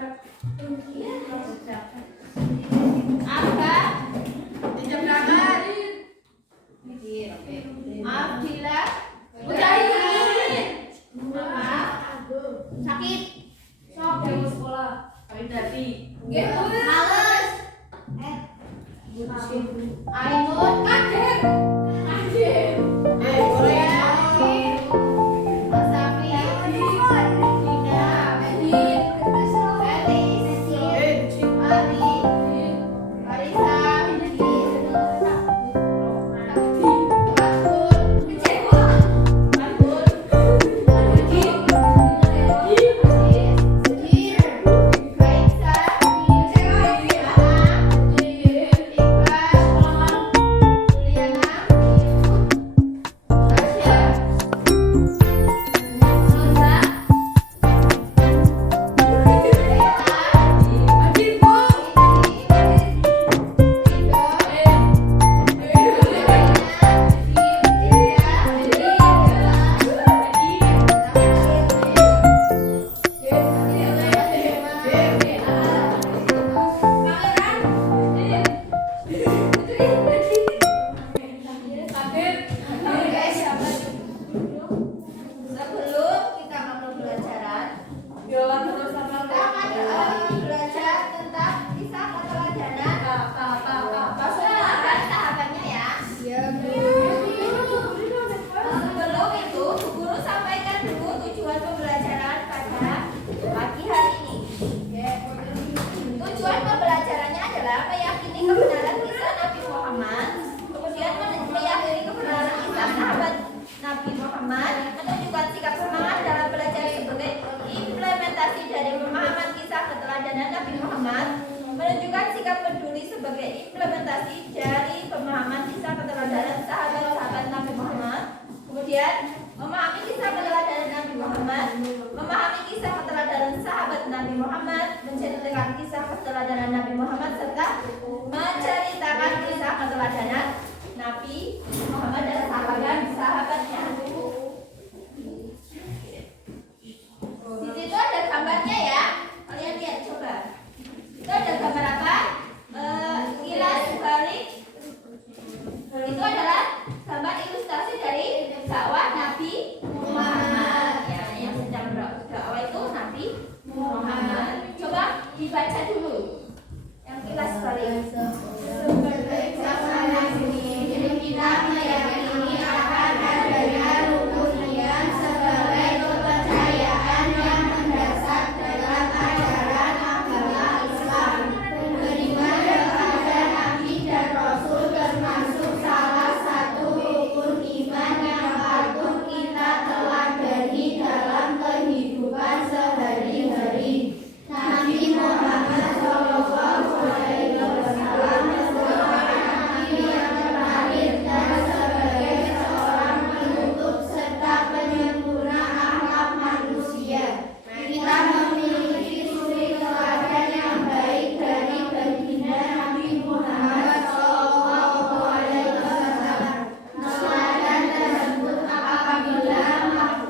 Apa? Abdillah sakit sekolah males Ainun kaget Asafi Dina Elis Ari Marisa Sebelum kita masuk pelajaran, belajar tentang kisah keteladanan. Maksudnya kan tahapannya ya. Sebelum itu, Bu Guru sampaikan dulu tujuan pembelajaran pada pagi hari ini. Tujuan pembelajarannya adalah meyakini kebenaran kisah Nabi Muhammad, kemudian meyakini kebenaran kisah sahabat Nabi Muhammad, menunjukkan sikap semangat dalam belajar sebagai implementasi dari pemahaman kisah keteladanan Nabi Muhammad, menunjukkan sikap peduli sebagai implementasi dari pemahaman kisah keteladanan sahabat-sahabat Nabi Muhammad, kemudian memahami kisah keteladanan Nabi Muhammad, memahami kisah keteladanan sahabat Nabi Muhammad, menceritakan kisah keteladanan Nabi Muhammad, serta menceritakan kisah keteladanan Nabi Muhammad dan sahabatnya. Di situ ada gambarnya ya. Kalian lihat coba. Itu ada gambar apa? Kilas balik. Itu adalah gambar ilustrasi dari dakwah Nabi Muhammad. Ya, yang sedang dakwah itu Nabi Muhammad. Coba dibaca dulu. Yang kilas balik. Kita meyakini akan adanya rukunian sebagai kepercayaan yang mendasar dalam ajaran agama Islam. Beriman kepada Nabi dan Rasul termasuk salah satu rukun iman yang patut kita teladani dalam kehidupan sehari-hari. Nabi Muhammad Shallallahu Alaihi Wasallam merupakan nabi yang terakhir dan sebagai seorang penutup serta penyempurna akhlak manusia. Kita memiliki suri teladan yang baik dari baginda Nabi Muhammad Shallallahu Alaihi Wasallam. Teladan tersebut apabila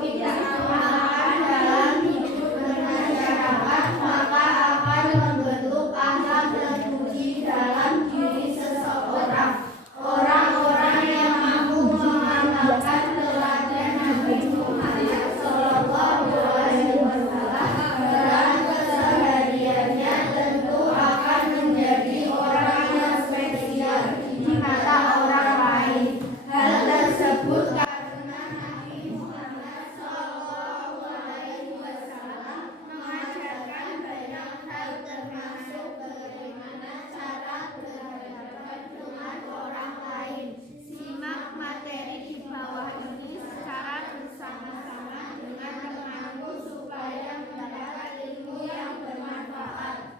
tidak diamalkan dalam hidup bermasyarakat, maka akan membentuk akhlak terpuji dalam diri seseorang. Orang-orang yang mampu mengamalkan teladan Nabi Muhammad Shallallahu Alaihi Wasallam dalam kesehariannya tentu akan menjadi orang yang spesial di mata orang lain. Hal tersebut karena Nabi Muhammad Shallallahu Alaihi Wasallam mengajarkan banyak hal termasuk bagaimana cara berhadapan dengan orang lain. Simak materi di bawah ini secara bersama-sama dengan temanmu supaya mendapat ilmu yang bermanfaat.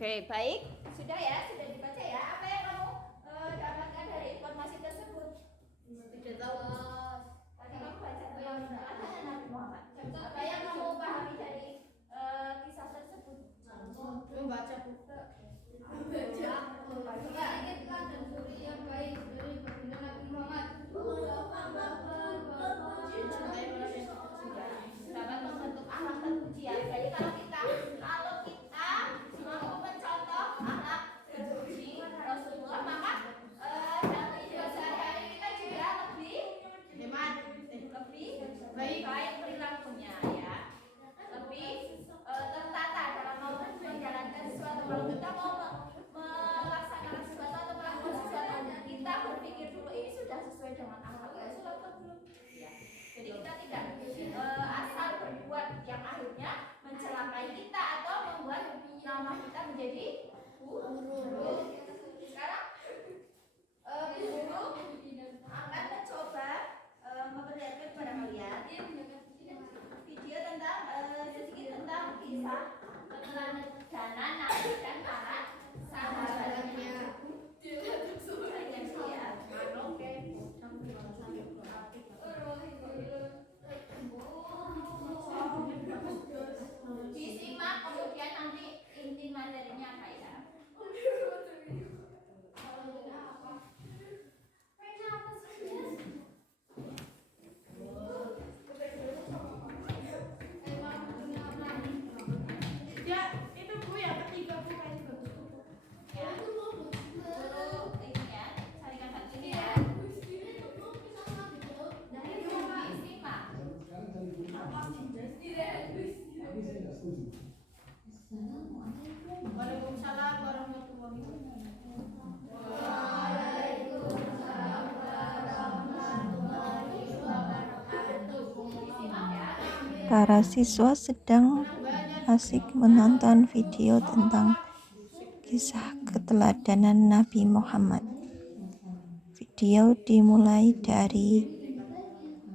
Oke, baik. Sudah ya, sudah dibaca ya. Apa yang kamu dapatkan dari informasi tersebut? Tidak tahu. Tadi kamu baca tentang Nabi Muhammad. Apa yang kamu pahami dari kisah tersebut? Membaca buku. Coba sedikit teladan suri yang baik. menyukai kita atau membuat nama kita menjadi buruk. Sekarang guru akan mencoba memperlihatkan kepada kalian video tentang sedikit tentang kisah keteladanan Nabi dan para sahabatnya. Disimak kemudian nanti inti materinya apa ya? Waalaikumsalam warahmatullahi wabarakatuh. Para siswa sedang asik menonton video tentang kisah keteladanan Nabi Muhammad. Video dimulai dari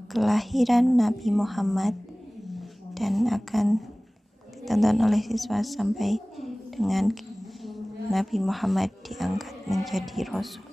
kelahiran Nabi Muhammad dan akan ditonton oleh siswa sampai dengan Nabi Muhammad diangkat menjadi Rasul.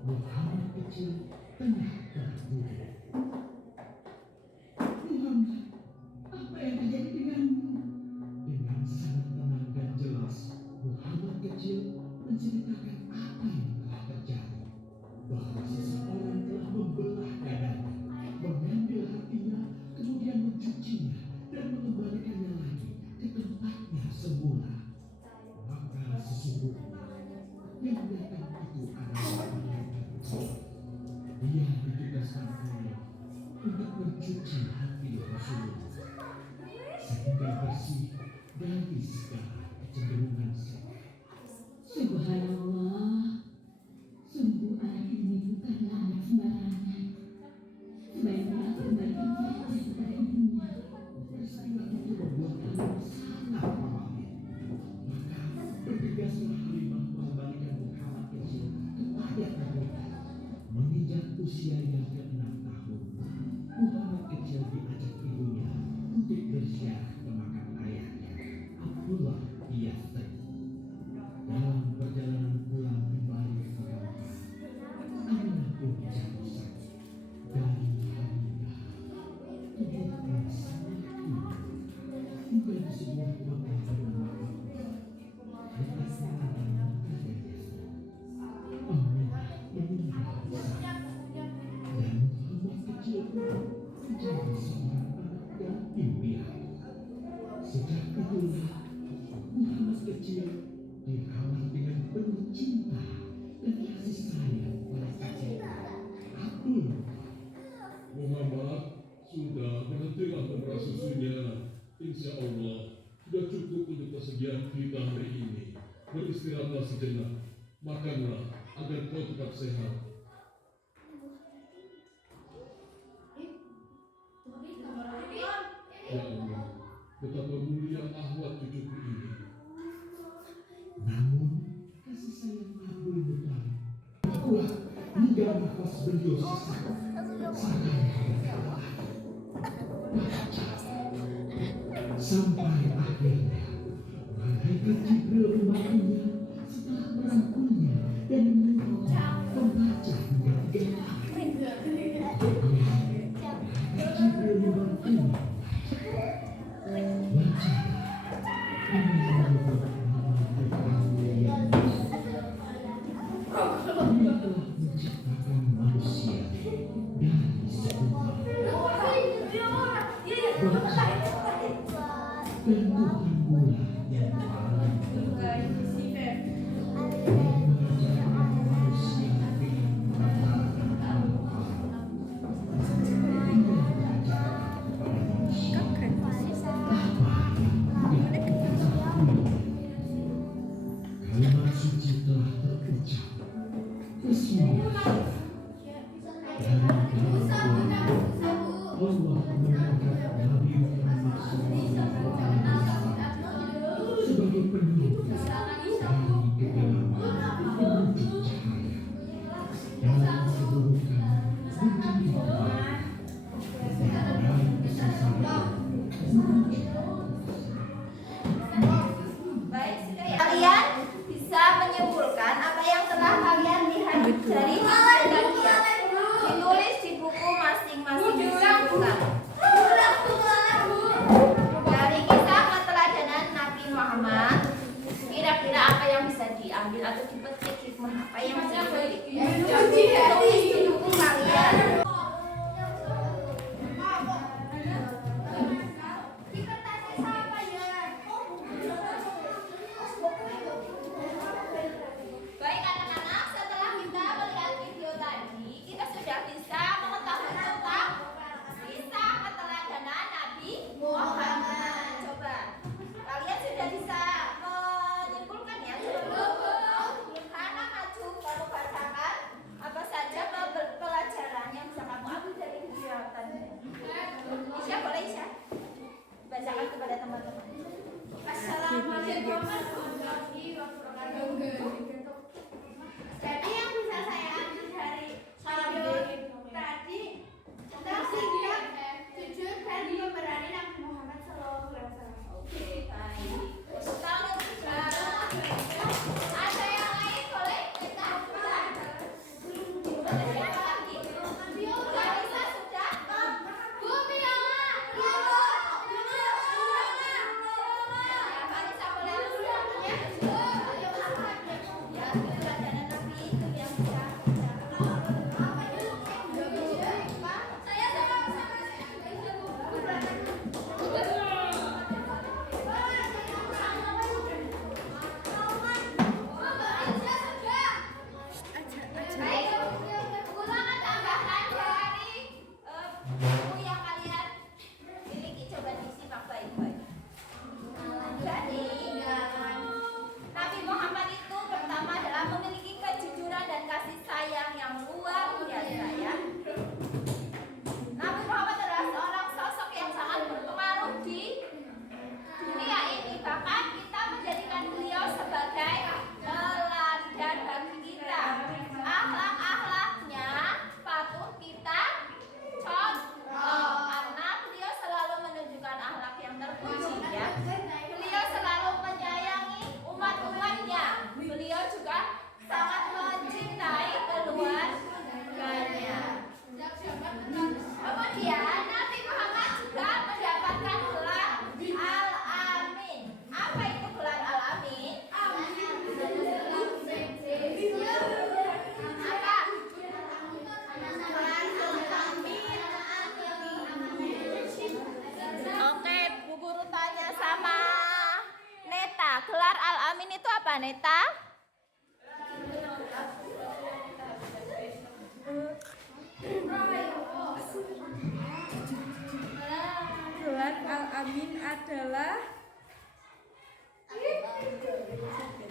Muhammad kecil tengah tertidur. Muhammad, apa yang terjadi denganmu? Dengan sangat tenang dan jelas, Muhammad kecil menceritakan apa yang telah terjadi. Bahwa seseorang telah membelah dadanya, mengambil hatinya, kemudian mencucinya dan mengembalikannya lagi ke tempatnya semula. Maka sesungguhnya yang datang itu adalah malaikat kecil. Dia ditugaskan Allah untuk mencuci hati Rasulullah sehingga bersih dari segala kecenderungan setan. Subhanallah, sungguh anak ini bukanlah anak sembarangan. Sebaiknya aku kembalikan saja kepada ibunya. Peristiwa itu membuat kami sangat khawatir. Maka bergegaslah Halimah mengembalikan Muhammad kecil kepada mereka. Menginjak usia yang ke-6 tahun, Muhammad kecil diajak ibunya untuk berziarah ke makam ayahnya, Abdullah Yastri. Dalam perjalanan pulang kembali ke Mekah, Aminah pun jatuh sakit. Dari hari ke hari, tubuhnya sangat turun hingga di sebuah kota bernama Makkah. Lekas mengalami kejadian. Aminah meninggal di sana. Dan Muhammad kecil pun menjadi seorang anak yatim piatu. Sejak itulah Muhammad kecil dirawat dengan penuh cinta dan kasih sayang oleh kakeknya Abdullah. Muhammad, sudah berhentilah memerah susunya. Insya Allah sudah cukup untuk persediaan kita hari ini. Beristirahatlah sejenak, makanlah agar kau tetap sehat. Ya Allah, betapa mulia ahwat cucuku ini. Namun kasih sayang Abdul Muttalib kuat hingga nafas beliau sesak sampai berkata sampai akhirnya malaikat Jibril membantunya setelah merangkulnya dan menyuruhnya membaca hingga 3 kali. Jibril membantunya baca Dia telah menciptakan manusia dari sekutu. Dan Tuhan mula yang paling terbaik. Dia mengajarkan manusia dengan mengamalkan Al-Quran. Dia mengajarkan kepada manusia apa yang tidak diketahui. Kalimat suci telah terucap. Bismillah. Dalam Al-Quran, Allah mengangkat Nabi Muhammad SAW sebagai penuntun dari kegelapan menuju cahaya, dalam keburukan menuju kebaikan, dan dalam kesesaran menuju Baik, kalian bisa menyimpulkan apa yang telah kalian lihat dari kejadian ditulis di buku masing-masing disimpulkan. Dari kisah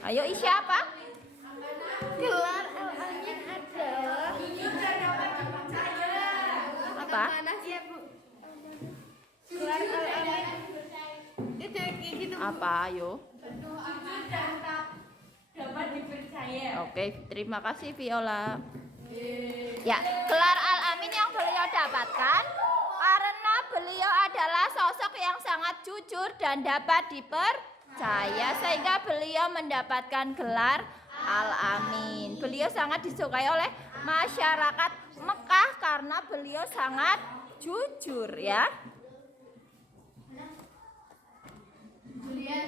Ayo isi apa? Gelar Al-Amin adalah Jujur dan dapat dipercaya. Apa? mana sih ya, Bu? Gelar Al-Amin itu kayak gitu. Apa? Ayo. Penuh jujur dan dapat dipercaya. Oke, terima kasih Viola. Ya, gelar Al-Amin yang beliau dapatkan karena beliau adalah sosok yang sangat jujur dan dapat dipercaya sehingga beliau mendapatkan gelar Al-Amin. Beliau sangat disukai oleh masyarakat Mekah karena beliau sangat jujur ya. Kemudian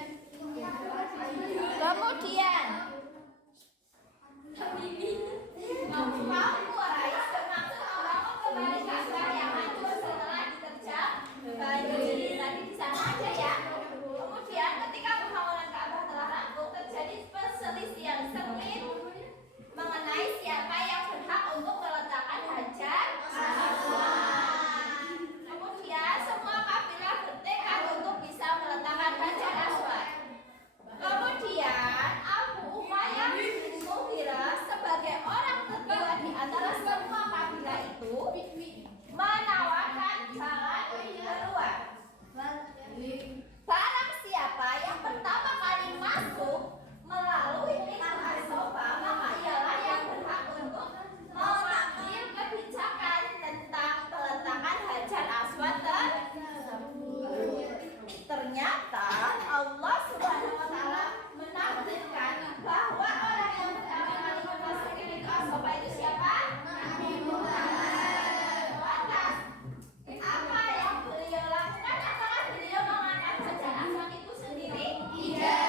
Mampu Rais bermaksud membangun kembali Ka'bah yang hancur setelah diterjang banjir. Tadi di sana aja ya. Kemudian ketika pembangunan Ka'bah telah rampung terjadi perselisihan sengit mengenai siapa yang berhak untuk meletakkan hajar aswad. Kemudian semua kabilah bertekad untuk bisa meletakkan hajar aswad. Kemudian Abu Umayyah bin Mughirah sebagai orang tertua di antara semua kabilah itu menawarkan jalan keluar. Barang siapa yang pertama kali masuk melalui pintu As-Safa, maka ialah yang berhak untuk mengambil kebijakan tentang peletakan hajar aswad tersebut. Ternyata Allah Subhanahu wa taala menakdirkan bahwa orang yang pertama kali memasuki pintu As-Safa itu siapa? Nabi Muhammad. Lantas, apa yang beliau lakukan? Apakah beliau mengangkat hajar aswad itu sendiri? Tidak.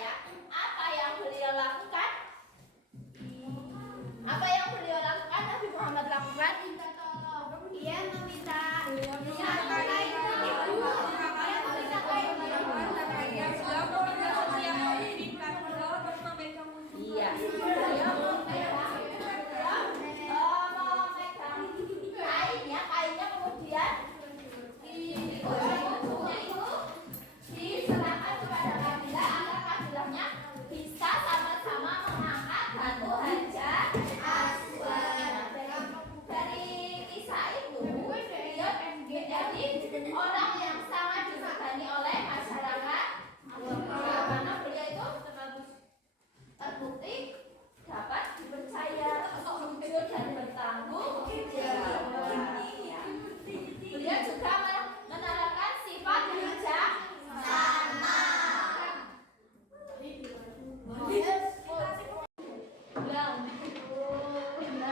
Ya. Apa yang beliau lakukan? Apa yang beliau lakukan? Nabi Muhammad lakukan? Dia meminta Iya. Beliau memegang kainnya, kemudian di ujungnya itu diserahkan kepada kabilah agar kabilahnya bisa sama-sama mengangkat batu hajar aswad. Dari kisah itu beliau menjadi orang yang sangat disegani oleh masyarakat karena beliau itu terbukti dapat dipercaya, jujur dan bertanggung jawab. Beliau juga menerapkan sifat bijaksana.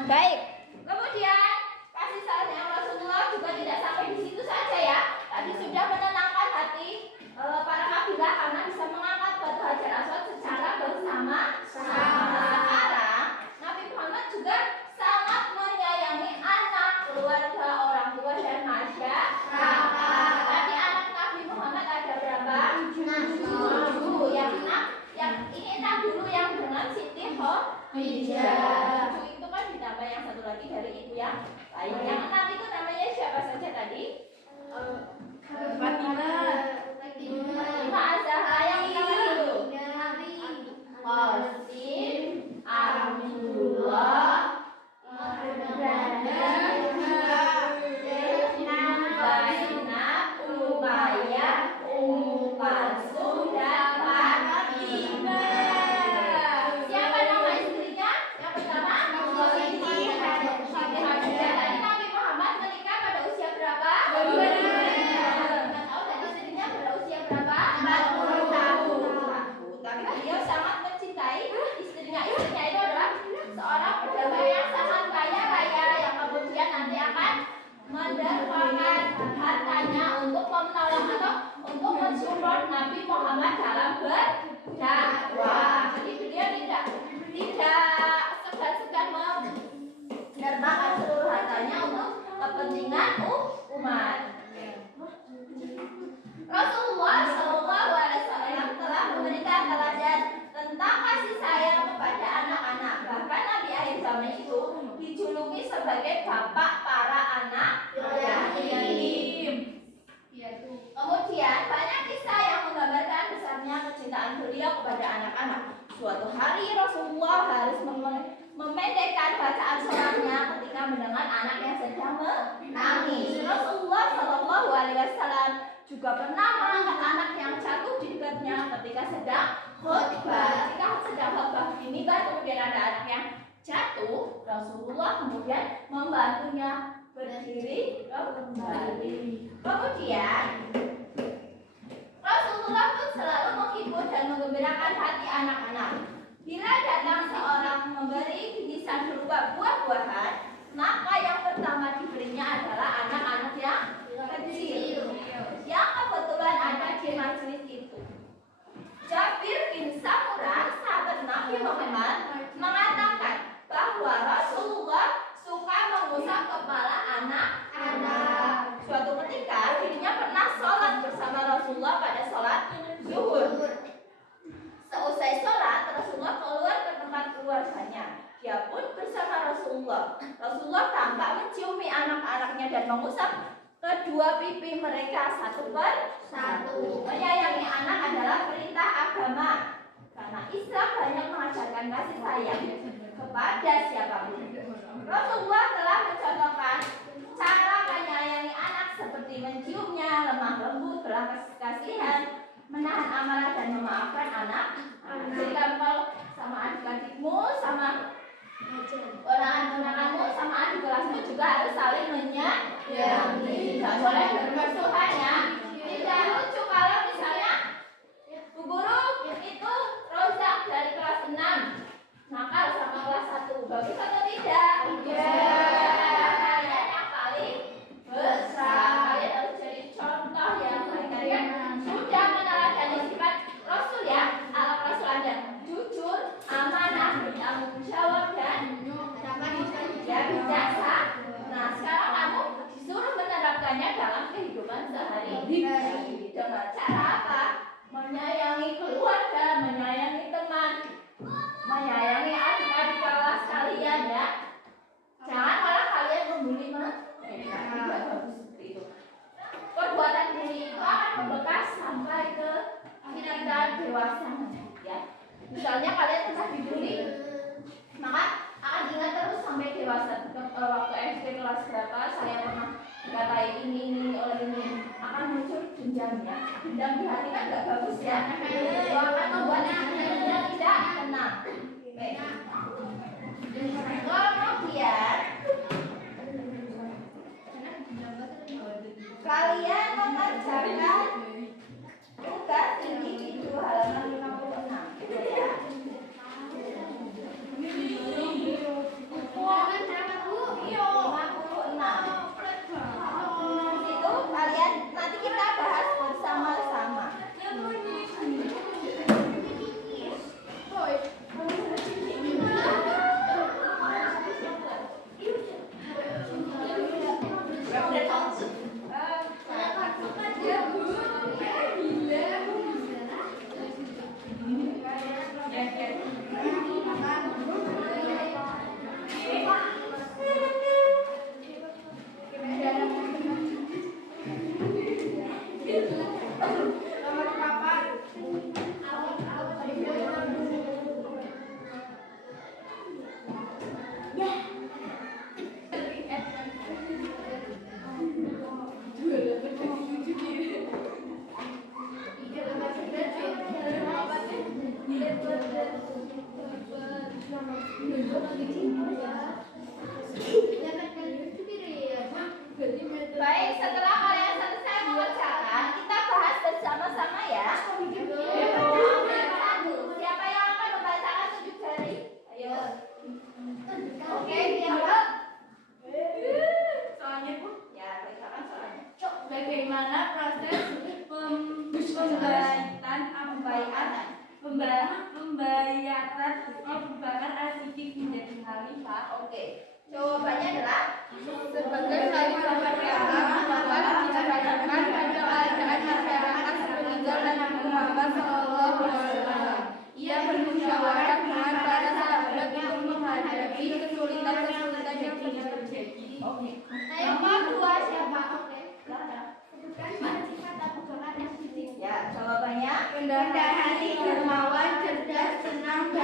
Baik, kemudian kasih sayang Rasulullah juga tidak sampai di situ saja ya. Tadi sudah menenangkan hati para kabilah karena bisa mengangkat batu hajar aswad secara bersama-sama. Sekarang Nabi Muhammad juga sangat menyayangi anak, keluarga, orang tua dan masyarakat. Tadi anak Nabi Muhammad ada berapa? 7. Yang ini 6 dulu yang dengan Siti Khadijah. 7 itu kan ditambah yang satu lagi dari ibu yang lain. Yang 6 itu namanya siapa saja tadi? Fatimah Az-Zahra. Yang pertama dulu Qasim, Abdullah, Zainab, Umayyah, Ummu Kalsum, dan Fatimah. Siapa nama istrinya? Yang pertama Siti Khadijah. Tadi Nabi Muhammad menikah pada usia berapa? 2 tahun. Dan istrinya pada usia berapa? 40 tahun. Tapi beliau sangat mencintai istrinya. Istrinya itu adalah seorang pedagang yang sangat kaya raya yang kemudian nanti akan mendermakan hartanya untuk menolong atau untuk mensupport Nabi Muhammad dalam berdakwah. Jadi beliau tidak segan-segan mendermakan seluruh hartanya untuk kepentingan umat. Rasulullah SAW telah memberikan teladan tentang kasih sayang kepada anak-anak. Bahkan Nabi akhir zaman itu dijuluki sebagai bapak para anak yatim. Kemudian banyak kisah yang menggambarkan besarnya kecintaan beliau kepada anak-anak. Suatu hari Rasulullah harus memendekkan bacaan sholatnya ketika mendengar anak yang sedang menangis. Rasulullah Shallallahu Alaihi Wasallam juga pernah mengangkat anak yang jatuh di dekatnya ketika sedang khutbah. Ketika sedang khutbah di mimbar, kemudian ada anak yang jatuh, Rasulullah kemudian membantunya berdiri kembali. Kemudian Rasulullah pun selalu menghibur dan menggembirakan hati anak-anak. Bila datang seorang memberi bingkisan berupa buah-buahan, maka yang pertama diberinya adalah anak-anak yang kecil yang kebetulan ada di majelis itu. Jabir bin Samurah, sahabat Nabi Muhammad, mengatakan bahwa Rasulullah suka mengusap kepala anak-anak. Suatu ketika dirinya pernah sholat bersama Rasulullah pada sholat zuhur. Seusai sholat, Rasulullah keluar ke tempat keluarganya. Dia pun bersama Rasulullah. Rasulullah tampak menciumi anak-anaknya dan mengusap kedua pipi mereka satu per satu. Menyayangi anak adalah perintah agama, karena Islam banyak mengajarkan kasih sayang kepada siapapun. Rasulullah telah mencontohkan cara menyayangi anak seperti menciumnya, lemah lembut, belas kasihan, menahan amarah dan memaafkan anak. Jadi kalau sama adik-adikmu, sama ponakan-ponakanmu, sama adik kelasmu juga harus saling menyayangi. Tidak boleh bermusuhan ya. Tidak lucu kalau misalnya Bu Guru itu Rozak dari kelas 6 nakal sama kelas 1. Bagus atau tidak? Kalian yang paling besar. Kalian harus jadi contoh yang baik. Kalian sudah meneladani sifat Rasul ya. Alam Rasul Anda jujur, amanah, bertanggung jawab dan bijaksana. Nah, sekarang kamu disuruh menerapkannya dalam kehidupan sehari-hari. Dengan cara apa? Menyayangi keluarga, menyayangi teman, menyayangi adik-adik kelas kalian ya. Jangan malah kalian membuli mereka. Tidak bagus seperti itu. Perbuatan bully itu akan membekas sampai ke kita dewasa ya. Misalnya kalian pernah dibully, maka akan ingat terus sampai dewasa. Waktu SD kelas berapa saya pernah dikatai ini oleh ini, akan muncul dendam ya. Dendam di hati kan gak bagus ya. Itu akan membuat kita tidak tenang. Baik. Kemudian kalian mengerjakan tugas individu halaman 56 gitu ya. Itu kalian nanti kita bahas bersama-sama. Baik, setelah kalian selesai mengerjakan, kita bahas bersama-sama ya. Satu, siapa yang akan membacakan 7 jari? Ayo. Oke, siapa? Soalnya Bu? Ya, bacakan soalnya. Bagaimana proses pembayatan Abu Bakar As-Siddiq menjadi khalifah? Oke. Jawabannya adalah Sebagai khalifah pertama, Bakar dicadangkan pada keadaan masyarakat sepeninggal Nabi Muhammad SAW. Ia bermusyawarah dengan para sahabat untuk menghadapi kesulitan-kesulitan yang sedang terjadi. oke. Nomor 2 siapa? Ya, jawabannya Rendah hati, dermawan, cerdas, senang,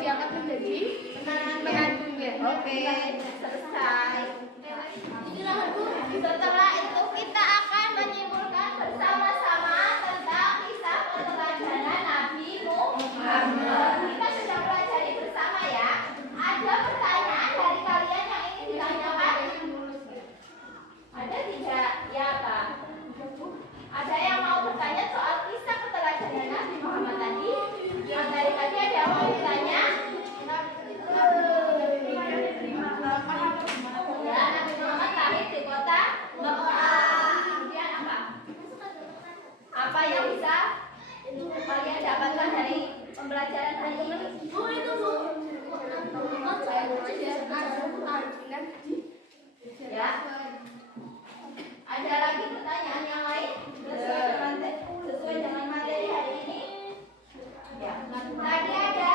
diangkat menjadi menantunya. Oke, selesai. Setelah itu kita akan menyimpulkan bersama-sama tentang kisah keteladanan Nabi Muhammad. Kita sudah pelajari bersama ya. Ada pertanyaan dari kalian yang ingin ditanyakan? Ada tidak? Ya apa? Ada yang mau bertanya soal kisah keteladanan Nabi Muhammad tadi? Yang dari tadi ada yang mau bertanya? Ya, Nabi Muhammad lahir di kota Mekah. Kemudian apa? Apa yang bisa kalian dapatkan dari pembelajaran hari ini? Ya. Ada lagi pertanyaan yang lain sesuai dengan materi hari ini? Ya. Tadi ada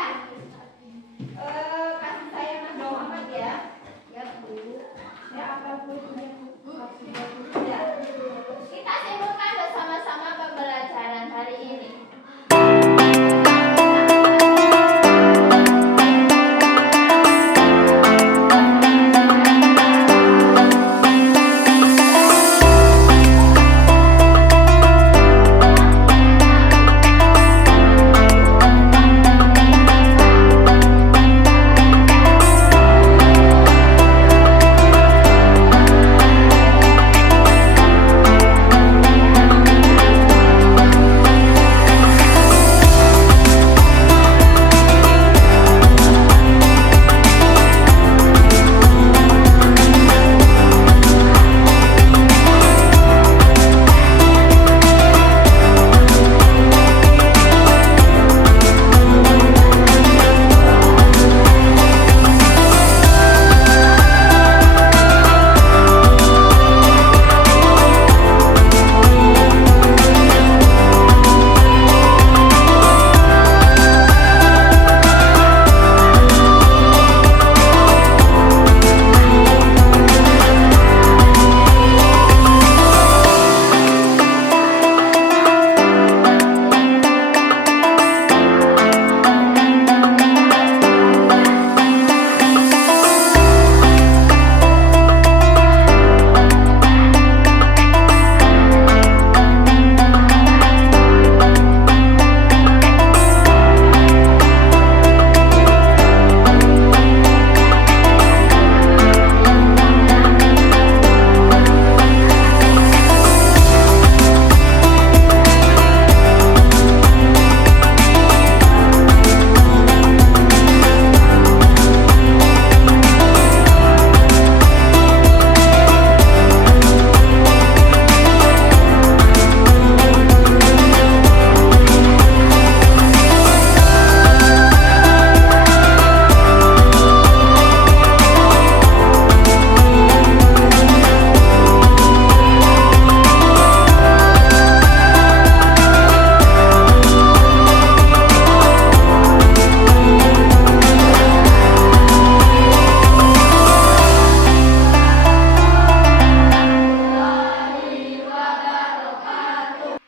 kasih sayang Nabi Muhammad ya. Ya Bu. Ya apa Bu?